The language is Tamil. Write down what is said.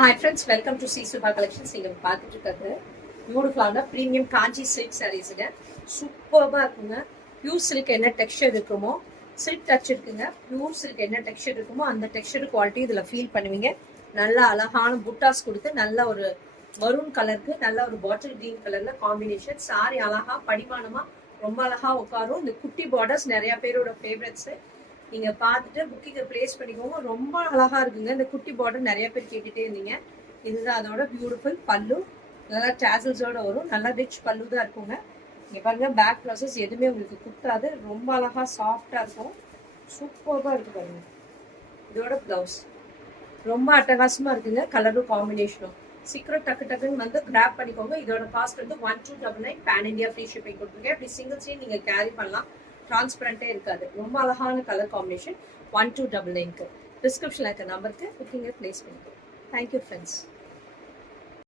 Hi friends, welcome to C Subha Collections. நீங்க பார்த்துட்டு இருக்கிறது பியூட்டிஃபுல்லான ப்ரீமியம் காஞ்சி சில்க் சாரீஸுங்க. சூப்பராக இருக்குங்க. பியூர் சில்க் என்ன டெக்ஸ்டர் இருக்குமோ, சில்க் டச் இருக்குங்க. பியூர் சில்க் என்ன டெக்ஸ்டர் இருக்குமோ அந்த டெக்ஸ்டர் குவாலிட்டி இதில் ஃபீல் பண்ணுவீங்க. நல்லா அழகான புட்டாஸ் கொடுத்து நல்ல ஒரு மரூன் கலருக்கு நல்ல ஒரு பாட்டில் கிரீன் கலர்ல காம்பினேஷன். சாரி அழகா படிமானமா ரொம்ப அழகா உட்காரும். இந்த குட்டி பார்டர்ஸ் நிறைய பேரோட ஃபேவரட்ஸு. நீங்க பார்த்துட்டு புக்கிங்கை பிளேஸ் பண்ணிக்கோங்க. ரொம்ப அழகா இருக்குங்க. இந்த குட்டி பார்டர் நிறைய பேர் கேட்டுட்டே இருந்தீங்க. இதுதான் அதோட பியூட்டிஃபுல் பல்லு. நல்லா டேசல்ஸோட வரும். நல்லா ரிச் பல்லு தான் இருக்குங்க. இங்க பாருங்க, பேக் ப்ராசஸ் எதுவுமே உங்களுக்கு குத்தாது. ரொம்ப அழகா சாஃப்டா இருக்கும். சூப்பராக இருக்கு பாருங்க. இதோட பிளவுஸ் ரொம்ப அட்டகாசமா இருக்குங்க. கலரும் காம்பினேஷனும் சீக்கிரம் டக்கு டக்குன்னு வந்து கிராப் பண்ணிக்கோங்க. இதோட காஸ்ட் வந்து 1299. பேன் இந்தியா ஃப்ரீ ஷிப்பிங் கொடுத்துருங்க. அப்படி சிங்கிள் சீன் நீங்க கேரி பண்ணலாம். டிரான்ஸ்பரண்டே இருக்காது. ரொம்ப அழகான கலர் காம்பினேஷன். 1299. டிஸ்கிரிப்ஷன்ல இருக்க நம்பருக்கு புக்கிங்கை பிளேஸ் பண்ணிக்கோங்க. Thank you friends.